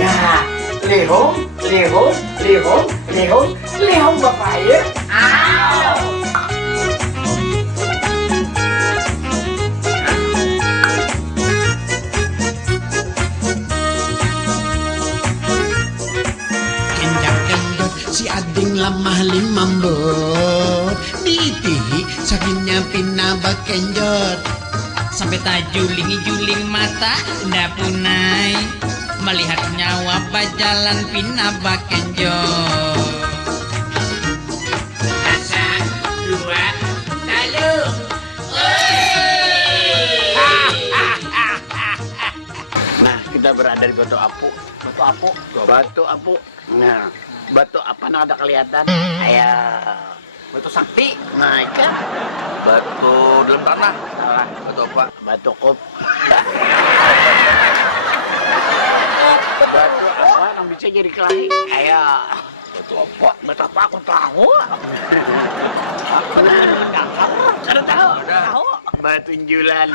Nah, lihong bapak ya. Kenjang-kenjot si ading lemah limambut, diitihi sakinya pinabak kenjot. Sampai tajuling-juling mata ndak punai melihat nyawa bajalan pinabak kenjot. Satu, dua, lalu. Nah, kita berada di Batu Apu. Batu Apu. Nah, batu apa yang ada kelihatan? Ayah. Batu sakti. Nah, itu Batu dalam tanah. salah. Batu apa? Batu kop. Batu apa yang bisa jadi kelahi? Ayah. Batu apa? Batu apa aku tahu. Aku tahu. Tahu. Batu injulan.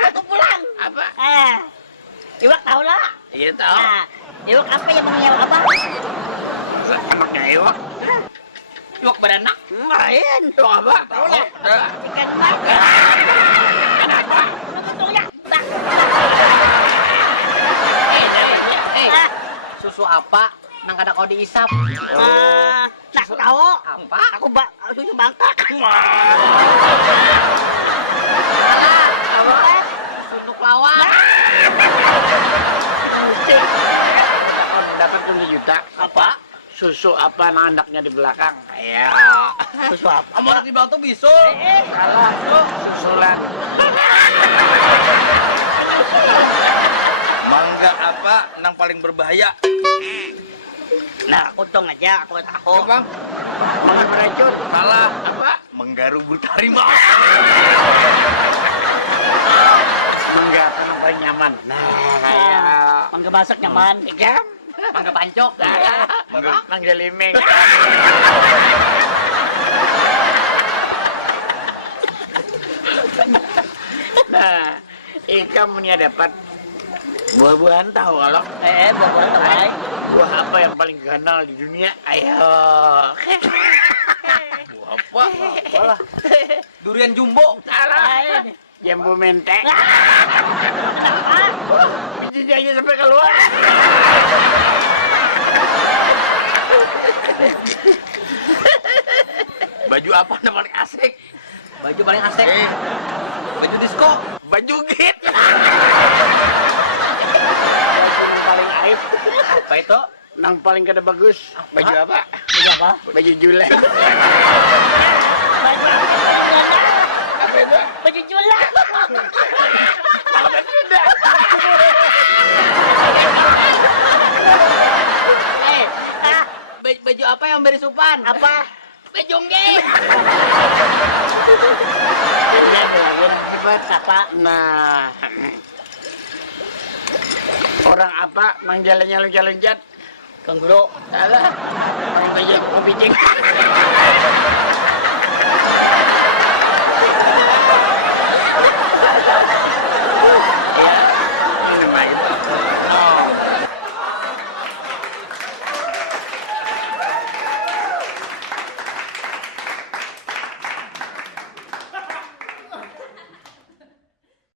Aku pulang. Apa? Iwak tahu lah. Iya tahu. Nah, iwak apa yang mengeluh apa? Anaknya Iwak. Iwak beranak. Main. Itu apa? Tahu lah. Ikan mas. Kenapa? Betul ya. Susu apa nang kada kau diisap? Nak tahu. Apa? Aku susu bangkak. Suntuk lawan. Dapat 2 juta. Apa? Susu apa yang anaknya di belakang? Ayo. Susu apa? Kamu anak di batu bisul. Salah. Susulan. Mangga apa nang paling berbahaya? Nah, untung aja aku tahu. Apa? Makan beracun. Salah. Apa? Menggaru buta harimau. Mangga yang paling nyaman. Nah, kayak Mangga masak nyaman. jam. Mangga pancok. Mangga limeng. Nah, Ika punya dapat buah-buahan tahu kalau Buah-buahan terbaik. buah apa yang paling ganal di dunia? Ayo. Buah apa? Apalah. Durian jumbo. Salah. Jambu menteng. Bijinya aja sampai keluar. Baju apa yang paling asik? Baju paling asik. Baju disco. Baju git. Baju yang paling aib. Apa itu? Nang paling kada bagus. Baju apa? Baju apa? Baju julen. Baju apa? Apa itu? Baju jula. Apa sudah? Baju apa yang beri supan? Apa? Baju game. Ini ada lagi yang hebat. Apa? Nah, orang apa mang jalannya loncat-loncat? Kangguru. Salah. Orang baju kopi cek.